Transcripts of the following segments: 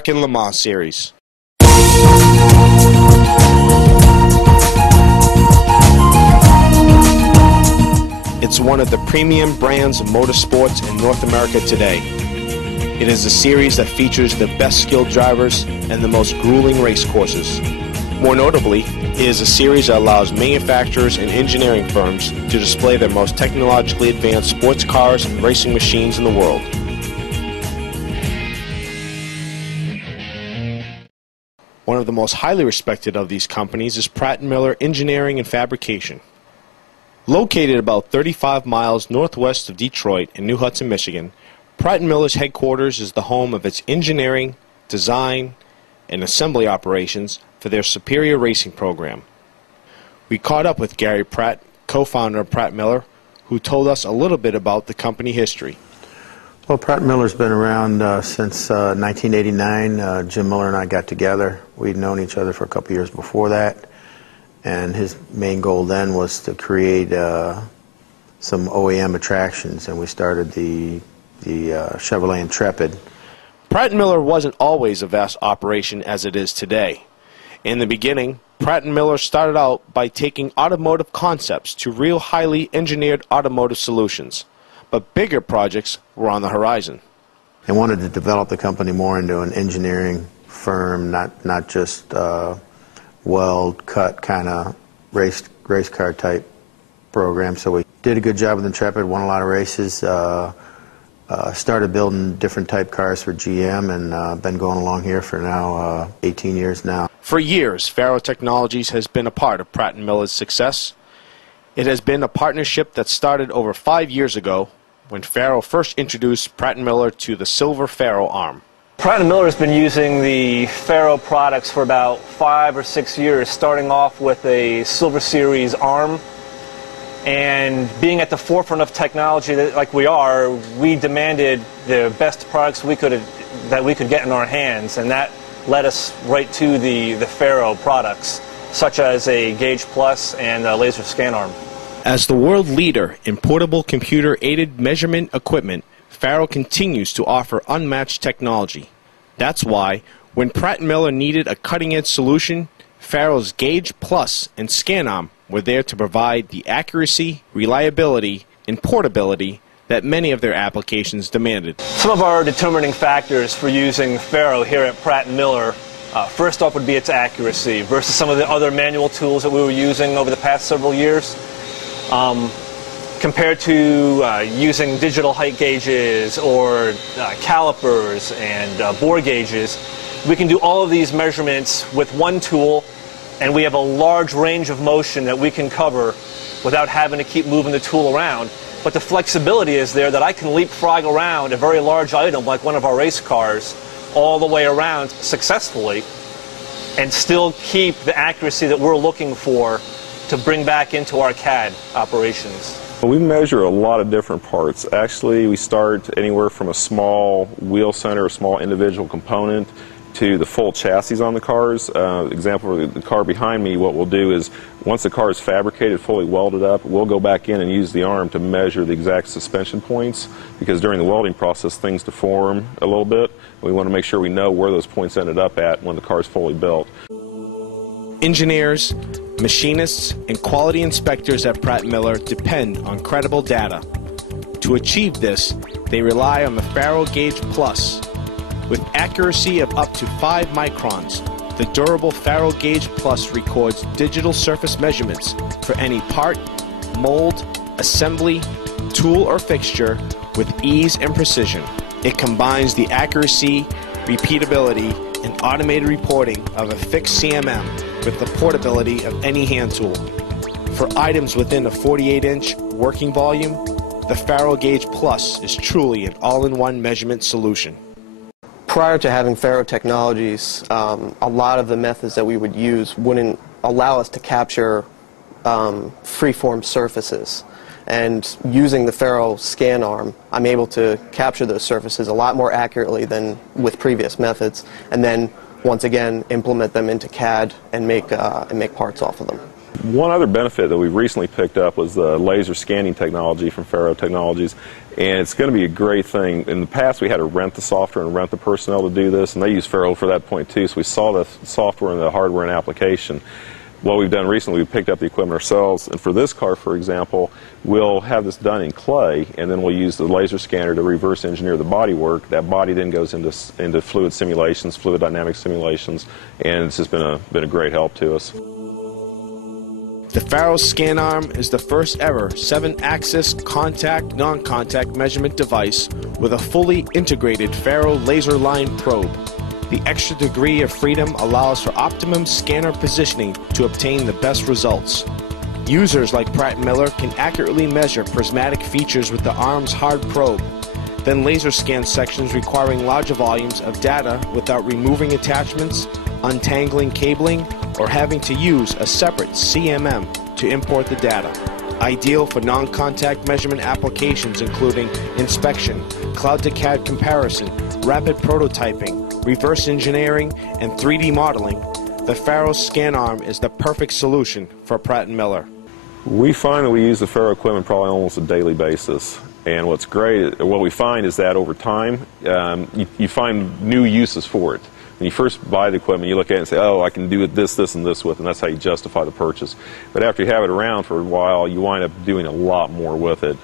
American Le Mans Series. It's one of the premium brands of motorsports in North America today. It is a series that features the best skilled drivers and the most grueling race courses. More notably, it is a series that allows manufacturers and engineering firms to display their most technologically advanced sports cars and racing machines in the world. One of the most highly respected of these companies is Pratt Miller Engineering and Fabrication. Located about 35 miles northwest of Detroit in New Hudson, Michigan, Pratt Miller's headquarters is the home of its engineering, design, and assembly operations for their Superior Racing program. We caught up with Gary Pratt, co-founder of Pratt Miller, who told us a little bit about the company history. Well, Pratt Miller's been around since 1989. Jim Miller and I got together. We'd known each other for a couple years before that, and his main goal then was to create some OEM attractions, and we started the Chevrolet Intrepid. Pratt Miller wasn't always a vast operation as it is today. In the beginning, Pratt Miller started out by taking automotive concepts to real highly engineered automotive solutions, but bigger projects were on the horizon. They wanted to develop the company more into an engineering firm, not just weld-cut kind of race car type program. So we did a good job with Intrepid, won a lot of races, started building different type cars for GM, and been going along here for now 18 years now. For years, FARO Technologies has been a part of Pratt Miller's success. It has been a partnership that started over 5 years ago when FARO first introduced Pratt Miller to the silver FARO arm. Pratt Miller has been using the FARO products for about 5 or 6 years, starting off with a Silver Series arm. And being at the forefront of technology like we are, we demanded the best products that we could get in our hands, and that led us right to the FARO products, such as a Gauge Plus and a laser scan arm. As the world leader in portable computer-aided measurement equipment, FARO continues to offer unmatched technology. That's why, when Pratt Miller needed a cutting-edge solution, FARO's Gauge Plus and scan arm were there to provide the accuracy, reliability, and portability that many of their applications demanded. Some of our determining factors for using FARO here at Pratt Miller, first off would be its accuracy versus some of the other manual tools that we were using over the past several years. Compared to using digital height gauges or calipers and bore gauges, we can do all of these measurements with one tool, and we have a large range of motion that we can cover without having to keep moving the tool around. But the flexibility is there that I can leapfrog around a very large item like one of our race cars all the way around successfully and still keep the accuracy that we're looking for to bring back into our CAD operations. We measure a lot of different parts. Actually, we start anywhere from a small wheel center, a small individual component, to the full chassis on the cars. Example, for the car behind me, what we'll do is once the car is fabricated, fully welded up, we'll go back in and use the arm to measure the exact suspension points, because during the welding process things deform a little bit. We want to make sure we know where those points ended up at when the car is fully built. Engineers, machinists, and quality inspectors at Pratt Miller depend on credible data. To achieve this, they rely on the FARO Gauge Plus. With accuracy of up to 5 microns, the durable FARO Gauge Plus records digital surface measurements for any part, mold, assembly, tool, or fixture with ease and precision. It combines the accuracy, repeatability, and automated reporting of a fixed CMM with the portability of any hand tool. For items within a 48-inch working volume, the FARO Gauge Plus is truly an all-in-one measurement solution. Prior to having FARO Technologies, a lot of the methods that we would use wouldn't allow us to capture free-form surfaces. And using the FARO scan arm, I'm able to capture those surfaces a lot more accurately than with previous methods, and then once again implement them into CAD and make parts off of them. One other benefit that we recently picked up was the laser scanning technology from FARO Technologies, and it's going to be a great thing. In the past, we had to rent the software and rent the personnel to do this, and they use FARO for that point too, so we saw the software and the hardware and application. What we've done recently, we've picked up the equipment ourselves, and for this car, for example, we'll have this done in clay, and then we'll use the laser scanner to reverse engineer the body work. That body then goes into fluid simulations, fluid dynamic simulations, and it's just been a great help to us. The FARO scan arm is the first ever 7-axis contact, non-contact measurement device with a fully integrated FARO laser line probe. The extra degree of freedom allows for optimum scanner positioning to obtain the best results. Users like Pratt Miller can accurately measure prismatic features with the arm's hard probe, then laser scan sections requiring larger volumes of data without removing attachments, untangling cabling, or having to use a separate CMM to import the data. Ideal for non-contact measurement applications including inspection, cloud-to-CAD comparison, rapid prototyping, reverse engineering, and 3D modeling, the FARO scan arm is the perfect solution for Pratt Miller. We find that we use the FARO equipment probably almost a daily basis. And what's great, what we find is that over time, you find new uses for it. When you first buy the equipment, you look at it and say, oh, I can do it this, and this with, and that's how you justify the purchase. But after you have it around for a while, you wind up doing a lot more with it.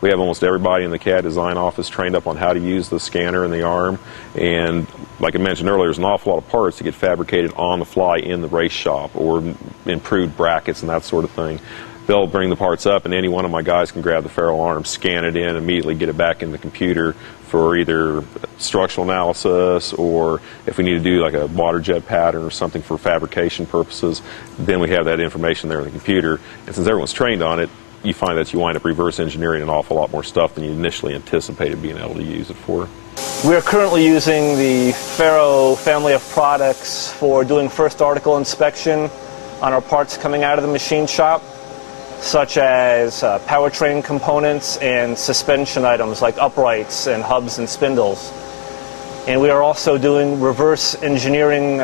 We have almost everybody in the CAD design office trained up on how to use the scanner and the arm. And like I mentioned earlier, there's an awful lot of parts that get fabricated on the fly in the race shop, or improved brackets and that sort of thing. They'll bring the parts up, and any one of my guys can grab the FARO arm, scan it in, immediately get it back in the computer for either structural analysis, or if we need to do like a water jet pattern or something for fabrication purposes, then we have that information there in the computer. And since everyone's trained on it, you find that you wind up reverse engineering an awful lot more stuff than you initially anticipated being able to use it for. We are currently using the FARO family of products for doing first article inspection on our parts coming out of the machine shop, such as powertrain components and suspension items like uprights and hubs and spindles. And we are also doing reverse engineering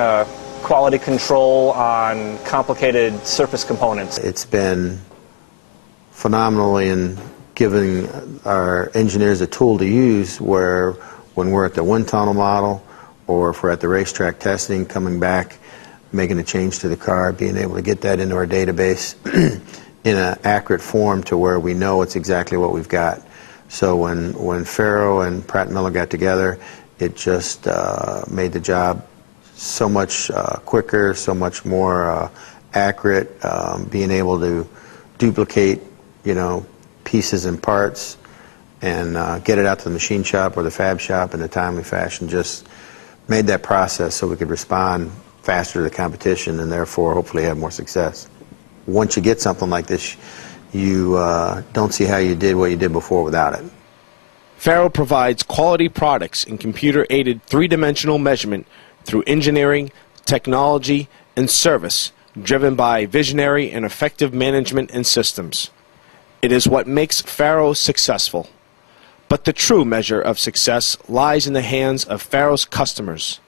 quality control on complicated surface components. It's been phenomenal in giving our engineers a tool to use where when we're at the wind tunnel model or if we're at the racetrack testing, coming back, making a change to the car, being able to get that into our database in an accurate form to where we know it's exactly what we've got. So when FARO and Pratt Miller got together, it just made the job so much quicker, so much more accurate, being able to duplicate, pieces and parts and get it out to the machine shop or the fab shop in a timely fashion just made that process so we could respond faster to the competition and therefore hopefully have more success. Once you get something like this, you don't see how you did what you did before without it. FARO provides quality products in computer-aided three-dimensional measurement through engineering, technology, and service, driven by visionary and effective management and systems. It is what makes FARO successful. But the true measure of success lies in the hands of FARO's customers.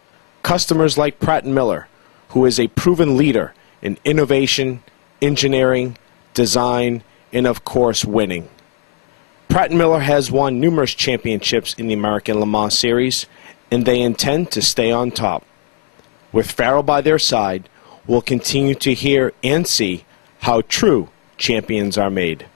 Customers like Pratt Miller, who is a proven leader in innovation, engineering, design, and of course winning. Pratt Miller has won numerous championships in the American Le Mans Series, and they intend to stay on top. With FARO by their side, we'll continue to hear and see how true champions are made.